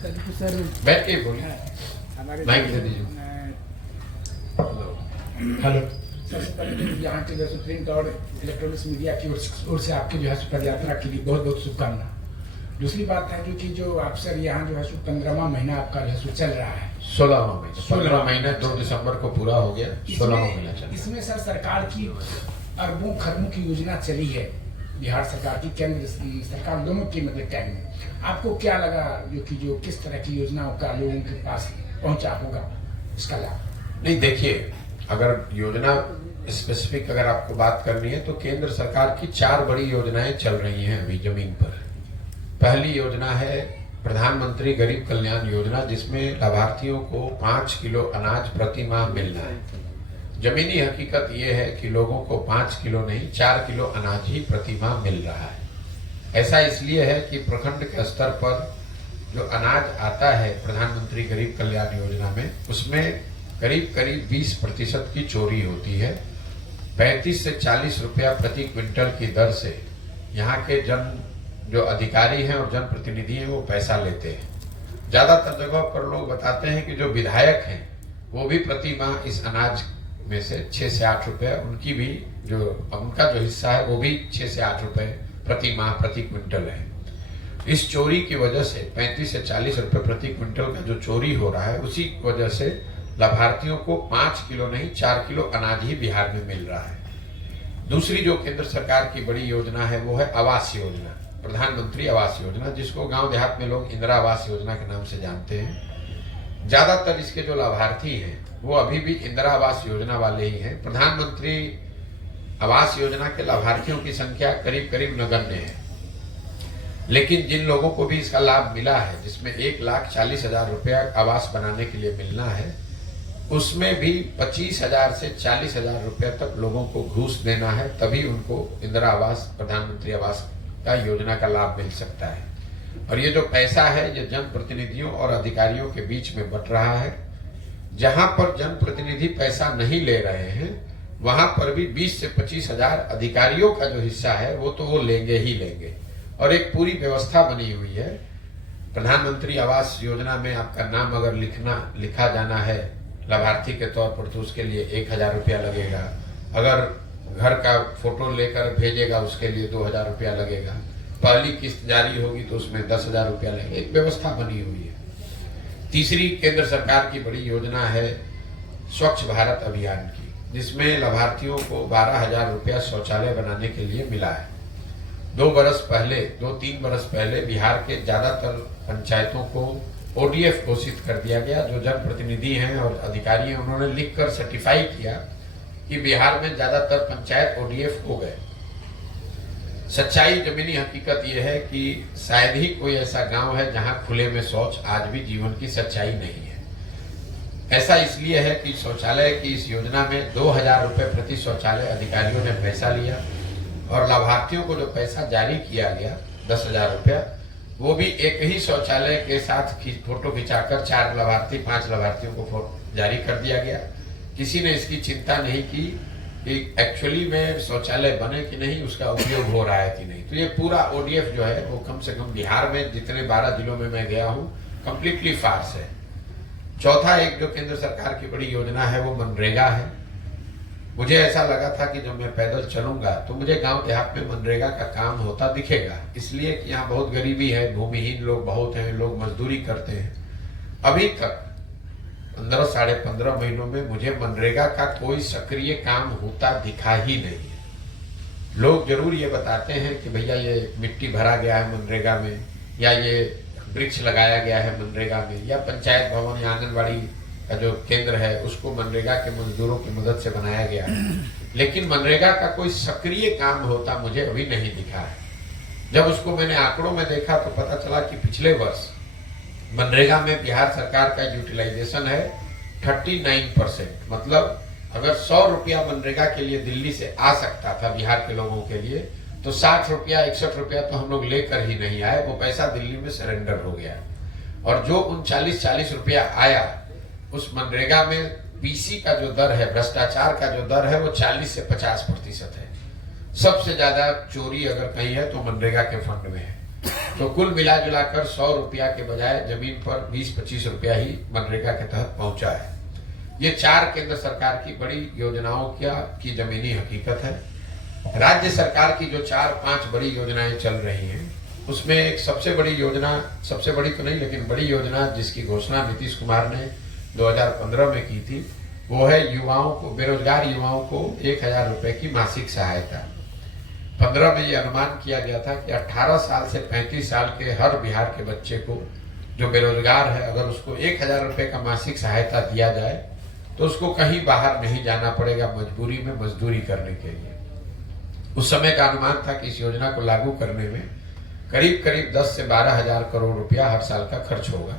Sir बैठ के बोलिए, हमारे माइक दे दीजिए। हेलो। सबसे पहले यहाँ के जो प्रिंट और इलेक्ट्रॉनिक्स मीडिया की ओर से आपकी जो है पद यात्रा के लिए बहुत बहुत शुभकामना। दूसरी बात है कि जो आप सर यहाँ जो है 15वां महीना आपका जो है चल रहा है, 16वां महीना, 15 महीना 2 दिसंबर को पूरा हो गया, 16वां महीना चल रहा है। इसमें सर सरकार की अरबों खरबों की योजना चली है, बिहार सरकार की, केंद्र सरकार, दोनों की मतलब टाइम में आपको क्या लगा जो किस तरह की योजनाओं का लोगों के पास पहुंचा होगा इसका लाभ? नहीं, देखिए, अगर योजना स्पेसिफिक अगर आपको बात करनी है तो केंद्र सरकार की 4 बड़ी योजनाएं चल रही हैं अभी जमीन पर। पहली योजना है प्रधानमंत्री गरीब कल्याण योजना, जिसमें लाभार्थियों को 5 किलो अनाज प्रति माह मिलना है। जमीनी हकीकत यह है कि लोगों को 5 किलो नहीं 4 किलो अनाज ही प्रति माह मिल रहा है। ऐसा इसलिए है कि प्रखंड के स्तर पर जो अनाज आता है प्रधानमंत्री गरीब कल्याण योजना में, उसमें करीब 20% की चोरी होती है। 35 से 40 रुपया प्रति क्विंटल की दर से यहाँ के जो अधिकारी हैं और जनप्रतिनिधि हैं वो पैसा लेते हैं। ज्यादातर जगह पर लोग बताते हैं कि जो विधायक हैं वो भी प्रति माह इस अनाज में से 6 से 8 रुपए उनकी भी उनका जो हिस्सा है वो भी 6 से 8 रुपए प्रति माह प्रति क्विंटल है। इस चोरी की वजह से 35 से 40 रुपए प्रति क्विंटल का जो चोरी हो रहा है, उसी वजह से लाभार्थियों को 5 किलो नहीं 4 किलो अनाज ही बिहार में मिल रहा है। दूसरी जो केंद्र सरकार की बड़ी योजना है वो है आवास योजना, प्रधानमंत्री आवास योजना, जिसको गांव देहात में लोग इंदिरा आवास योजना के नाम से जानते हैं। ज्यादातर इसके जो लाभार्थी हैं वो अभी भी इंदिरा आवास योजना वाले ही हैं। प्रधानमंत्री आवास योजना के लाभार्थियों की संख्या करीब नगण्य है, लेकिन जिन लोगों को भी इसका लाभ मिला है, जिसमें 1,40,000 रुपया आवास बनाने के लिए मिलना है, उसमें भी 25,000 से 40,000 रुपया तक लोगों को घूस देना है, तभी उनको इंदिरा आवास, प्रधानमंत्री आवास का योजना का लाभ मिल सकता है। और ये जो पैसा है ये जनप्रतिनिधियों और अधिकारियों के बीच में बंट रहा है। जहां पर जनप्रतिनिधि पैसा नहीं ले रहे हैं वहां पर भी 20 से 25,000 अधिकारियों का जो हिस्सा है वो तो वो लेंगे ही लेंगे। और एक पूरी व्यवस्था बनी हुई है। प्रधानमंत्री आवास योजना में आपका नाम अगर लिखा जाना है लाभार्थी के तौर पर तो उसके लिए 1,000 रुपया लगेगा। अगर घर का फोटो लेकर भेजेगा उसके लिए 2,000 रुपया लगेगा। पहली किस्त जारी होगी तो उसमें 10,000 रुपया लगेगा। एक व्यवस्था बनी हुई है। तीसरी केंद्र सरकार की बड़ी योजना है स्वच्छ भारत अभियान की, जिसमें लाभार्थियों को 12,000 रुपया शौचालय बनाने के लिए मिला है। 2-3 बरस पहले बिहार के ज्यादातर पंचायतों को ODF घोषित कर दिया गया। जो जनप्रतिनिधि हैं और अधिकारी हैं उन्होंने लिखकर सर्टिफाई किया कि बिहार में ज्यादातर पंचायत ODF हो गए। सच्चाई जमीनी हकीकत यह है कि शायद ही कोई ऐसा गांव है जहां खुले में शौच आज भी जीवन की सच्चाई नहीं है। ऐसा इसलिए है कि शौचालय की इस योजना में 2,000 रुपए प्रति शौचालय अधिकारियों ने पैसा लिया और लाभार्थियों को जो पैसा जारी किया गया 10,000 रुपया, वो भी एक ही शौचालय के साथ फोटो खिंचाकर 4 लाभार्थी 5 लाभार्थियों को जारी कर दिया गया। किसी ने इसकी चिंता नहीं की कि एक्चुअली में शौचालय बने कि नहीं, उसका उपयोग हो रहा है कि नहीं। तो ये पूरा ODF जो है वो कम से कम बिहार में जितने 12 जिलों में मैं गया हूँ कंप्लीटली फार्स है। चौथा एक जो केंद्र सरकार की बड़ी योजना है वो मनरेगा है। मुझे ऐसा लगा था कि जब मैं पैदल चलूंगा तो मुझे गांव देहात में मनरेगा का काम होता दिखेगा, इसलिए कि यहाँ बहुत गरीबी है, भूमिहीन लोग बहुत हैं, लोग मजदूरी करते हैं। अभी तक 15 साढ़े 15 महीनों में मुझे मनरेगा का कोई सक्रिय काम होता दिखा ही नहीं है। लोग जरूर ये बताते हैं कि भैया ये मिट्टी भरा गया है मनरेगा में, या ये वृक्ष लगाया गया है मनरेगा में, या पंचायत भवन या आंगनबाड़ी का जो केंद्र है उसको मनरेगा के मजदूरों की मदद से बनाया गया है, लेकिन मनरेगा का कोई सक्रिय काम होता मुझे अभी नहीं दिखा है। जब उसको मैंने आंकड़ों में देखा तो पता चला कि पिछले वर्ष मनरेगा में बिहार सरकार का यूटिलाइजेशन है 39%। मतलब अगर 100 रुपया मनरेगा के लिए दिल्ली से आ सकता था बिहार के लोगों के लिए, तो 60 रुपया 61 रुपया तो हम लोग लेकर ही नहीं आए, वो पैसा दिल्ली में सरेंडर हो गया। और जो 39-40 रुपया आया उस मनरेगा में PC का जो दर है, भ्रष्टाचार का जो दर है वो 40 से 50% है। सबसे ज्यादा चोरी अगर कहीं है तो मनरेगा के फंड में है। तो कुल मिला जुलाकर 100 रुपया के बजाय जमीन पर 20-25 रुपया ही मनरेगा के तहत पहुंचा है। ये 4 केंद्र सरकार की बड़ी योजनाओं की जमीनी हकीकत है। राज्य सरकार की जो 4-5 बड़ी योजनाएं चल रही हैं, उसमें एक सबसे बड़ी योजना, सबसे बड़ी तो नहीं लेकिन बड़ी योजना जिसकी घोषणा नीतीश कुमार ने 2015 में की थी, वो है युवाओं को, बेरोजगार युवाओं को 1000 रुपए की मासिक सहायता। 15 में ये अनुमान किया गया था कि 18 साल से 35 साल के हर बिहार के बच्चे को जो बेरोजगार है, अगर उसको 1000 रुपए का मासिक सहायता दिया जाए तो उसको कहीं बाहर नहीं जाना पड़ेगा मजबूरी में मजदूरी करने के लिए। उस समय का अनुमान था कि इस योजना को लागू करने में करीब करीब 10 से 12 हजार करोड़ रुपया हर साल का खर्च होगा,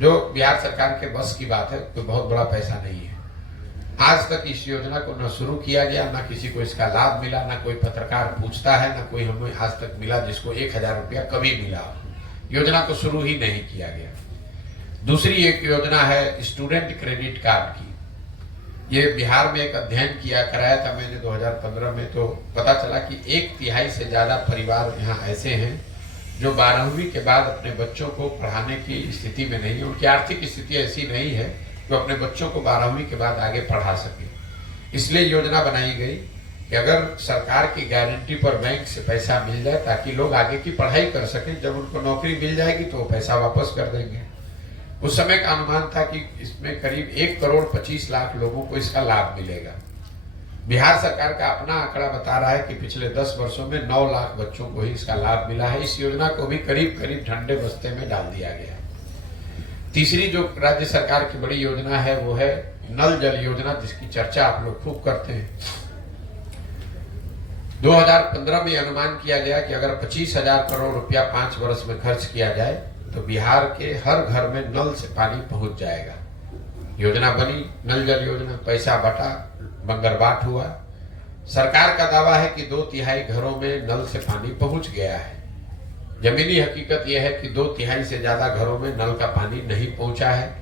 जो बिहार सरकार के बस की बात है, कोई बहुत बड़ा पैसा नहीं है। आज तक इस योजना को न शुरू किया गया, न किसी को इसका लाभ मिला, न कोई पत्रकार पूछता है, न कोई हमें आज तक मिला जिसको 1000 रुपया कभी मिला। योजना को शुरू ही नहीं किया गया। दूसरी एक योजना है स्टूडेंट क्रेडिट कार्ड की। ये बिहार में एक अध्ययन कराया था मैंने 2015 में, तो पता चला कि 1/3 से ज्यादा परिवार यहाँ ऐसे हैं जो 12वीं के बाद अपने बच्चों को पढ़ाने की स्थिति में नहीं है। उनकी आर्थिक स्थिति ऐसी नहीं है जो अपने बच्चों को 12वीं के बाद आगे पढ़ा सके। इसलिए योजना बनाई गई कि अगर सरकार की गारंटी पर बैंक से पैसा मिल जाए ताकि लोग आगे की पढ़ाई कर सकें, जब उनको नौकरी मिल जाएगी तो वो पैसा वापस कर देंगे। उस समय का अनुमान था कि इसमें करीब 1,25,00,000 लोगों को इसका लाभ मिलेगा। बिहार सरकार का अपना आंकड़ा बता रहा है कि पिछले 10 वर्षों में 9 लाख बच्चों को ही इसका लाभ मिला है। इस योजना को भी करीब करीब ठंडे बस्ते में डाल दिया गया। तीसरी जो राज्य सरकार की बड़ी योजना है वो है नल जल योजना, जिसकी चर्चा आप लोग खूब करते हैं। 2015 में अनुमान किया गया कि अगर 25,000 करोड़ रुपया 5 वर्ष में खर्च किया जाए तो बिहार के हर घर में नल से पानी पहुंच जाएगा। योजना बनी, नल जल योजना, पैसा बटा, बंदरबाट हुआ। सरकार का दावा है कि 2/3 घरों में नल से पानी पहुंच गया है। जमीनी हकीकत यह है कि 2/3 से ज्यादा घरों में नल का पानी नहीं पहुंचा है।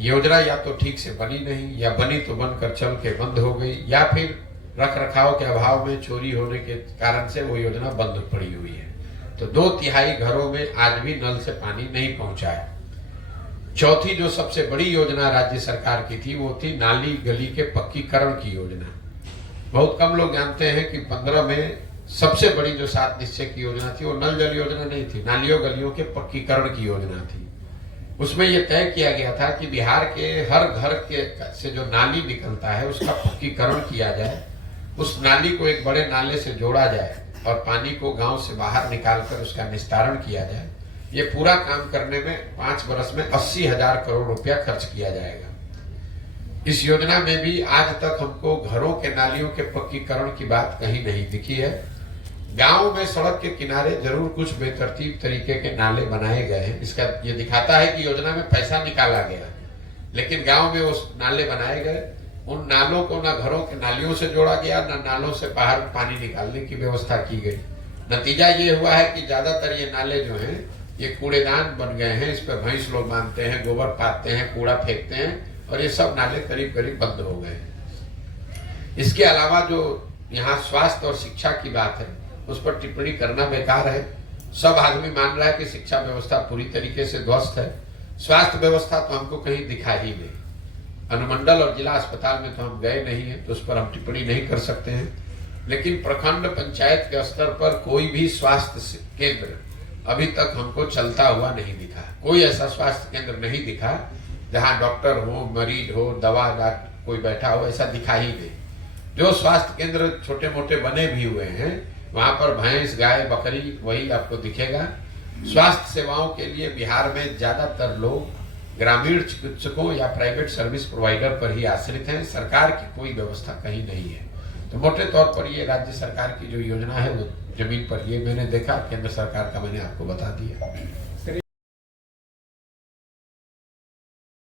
योजना या तो ठीक से बनी नहीं, या बनी तो बनकर चल के बंद हो गई, या फिर रख रखाव के अभाव में चोरी होने के कारण से वो योजना बंद पड़ी हुई है। तो 2/3 घरों में आज भी नल से पानी नहीं पहुंचा है। चौथी जो सबसे बड़ी योजना राज्य सरकार की थी वो थी नाली गली के पक्कीकरण की योजना। बहुत कम लोग जानते हैं कि 15 में सबसे बड़ी जो 7 निश्चय की योजना थी वो नल जल योजना नहीं थी, नालियों गलियों के पक्कीकरण की योजना थी। उसमें यह तय किया गया था कि बिहार के हर घर के से जो नाली निकलता है उसका पक्कीकरण किया जाए, उस नाली को एक बड़े नाले से जोड़ा जाए और पानी को गांव से बाहर निकालकर उसका निस्तारण किया जाए। ये पूरा काम करने में 5 वर्ष में 80,000 करोड़ रुपया खर्च किया जाएगा। इस योजना में भी आज तक हमको घरों के नालियों के पक्कीकरण की बात कहीं नहीं दिखी है। गांव में सड़क के किनारे जरूर कुछ बेतरतीब तरीके के नाले बनाए गए हैं, इसका ये दिखाता है कि योजना में पैसा निकाला गया, लेकिन गांव में उस नाले बनाए गए। उन नालों को न घरों के नालियों से जोड़ा गया, न नालों से बाहर पानी निकालने की व्यवस्था की गई। नतीजा ये हुआ है कि ज्यादातर ये नाले जो हैं ये कूड़ेदान बन गए हैं। इस पर भैंस लोग बांधते हैं, गोबर पाते हैं, कूड़ा फेंकते हैं, और ये सब नाले करीब करीब बंद हो गए हैं। इसके अलावा जो यहाँ स्वास्थ्य और शिक्षा की बात है उस पर टिप्पणी करना बेकार है। सब आदमी मान रहा है कि शिक्षा व्यवस्था पूरी तरीके से ध्वस्त है। स्वास्थ्य व्यवस्था तो हमको कहीं दिखा ही नहीं। अनुमंडल और जिला अस्पताल में तो हम गए नहीं हैं, तो उस पर हम टिप्पणी नहीं कर सकते हैं। लेकिन प्रखंड पंचायत के स्तर पर कोई भी स्वास्थ्य केंद्र अभी तक हमको चलता हुआ नहीं दिखा। कोई ऐसा स्वास्थ्य केंद्र नहीं दिखा जहां डॉक्टर हो, मरीज हो, दवा कोई बैठा हो, ऐसा दिखा ही नहीं। जो स्वास्थ्य केंद्र छोटे मोटे बने भी हुए हैं वहां पर भैंस, गाय, बकरी वही आपको दिखेगा। स्वास्थ्य सेवाओं के लिए बिहार में ज्यादातर लोग ग्रामीण चिकित्सकों या प्राइवेट सर्विस प्रोवाइडर पर ही आश्रित हैं। सरकार की कोई व्यवस्था कहीं नहीं है। तो मोटे तौर पर ये राज्य सरकार की जो योजना है वो जमीन पर, ये मैंने देखा, केंद्र सरकार का मैंने आपको बता दिया।